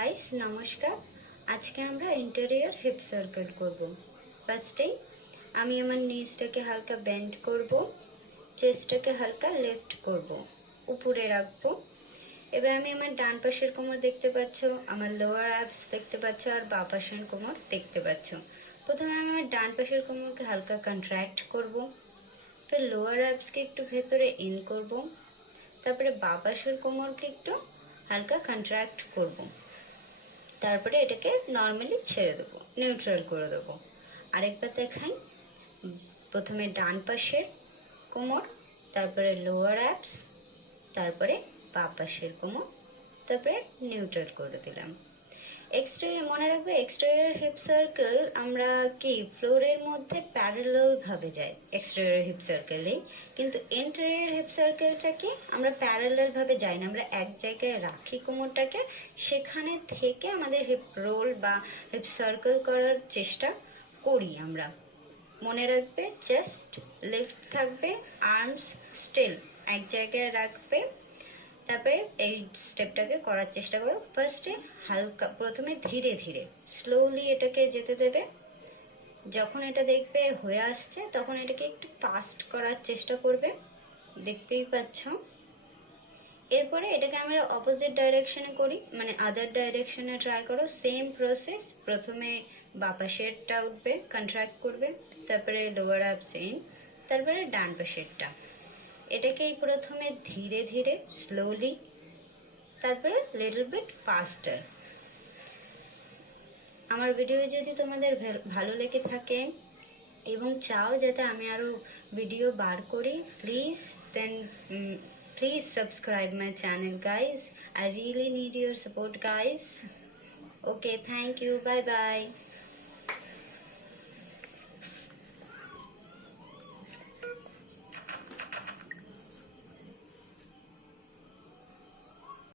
Guys, নমস্কার। আজকে আমরা ইন্টেরিয়র হিপ সার্কেল করব। ফার্স্টেই আমি আমার নিচটাকে হালকা বেন্ড করব, চেস্টটাকে হালকা লিফট করব, উপরে রাখবো। এবার আমি আমার ডান পাশের কোমর দেখতে পাচ্ছ, আমার লোয়ার অ্যাবস দেখতে পাচ্ছ, আর বাঁ পাশের কোমর দেখতে পাচ্ছ। প্রথমে আমি আমার ডান পাশের কোমরকে হালকা কন্ট্রাক্ট করব, তো লোয়ার অ্যাবসকে একটু ভেতরে ইন করব, তারপরে বাঁ পাশের কোমরকে একটু হালকা কন্ট্রাক্ট করব, তারপরে এটাকে নর্মালি ছেড়ে দেবো, নিউট্রাল করে দেবো। আরেকবার দেখাই, প্রথমে ডান পাশের কোমর, তারপরে লোয়ার অ্যাবস, তারপরে বাঁ পাশের কোমর, তারপরে নিউট্রাল করে দিলাম। এক্সটেরিয়র মনে রাখবে, এক্সটেরিয়র হিপ সার্কেল আমরা কি ফ্লোরের মধ্যে প্যারালাল ভাবে যাই এক্সটেরিয়র হিপ সার্কেলেই, কিন্তু ইন্টেরিয়র হিপ সার্কেলটা কি আমরা প্যারালাল ভাবে যাই না, আমরা এক জায়গায় রাখি কোমরটাকে, সেখানে থেকে আমাদের হিপ রোল বা হিপ সার্কেল করার চেষ্টা করি আমরা। মনে রাখবে, চেস্ট লিফট থাকবে, আর্মস স্টিল এক জায়গায় রাখবে, তারপরে এই স্টেপটাকে করার চেষ্টা করো। ফার্স্টে হালকা, প্রথমে ধীরে ধীরে স্লোলি এটাকে যেতে দেবে। যখন এটা দেখবে হয়ে আসছে, তখন এটাকে একটু ফাস্ট করার চেষ্টা করবে, দেখতেই পাচ্ছ। এরপরে এটাকে আমরা অপোজিট ডাইরেকশনে করি, মানে আদার ডাইরেকশনে ট্রাই করো। সেম প্রসেস, প্রথমে বাঁ পাশেরটা উঠবে, কন্ট্রাক্ট করবে, তারপরে লোয়ার অ্যাবস ইন, তারপরে ডান পাশেরটা। এটাকেই প্রথমে ধীরে ধীরে স্লোলি, তারপরে লিটল বিট ফাস্টার। আমার ভিডিও যদি তোমাদের ভালো লেগে থাকে এবং চাও যাতে আমি আরো ভিডিও বার করি, please subscribe my channel guys. I really need your support guys. Okay, thank you, bye bye.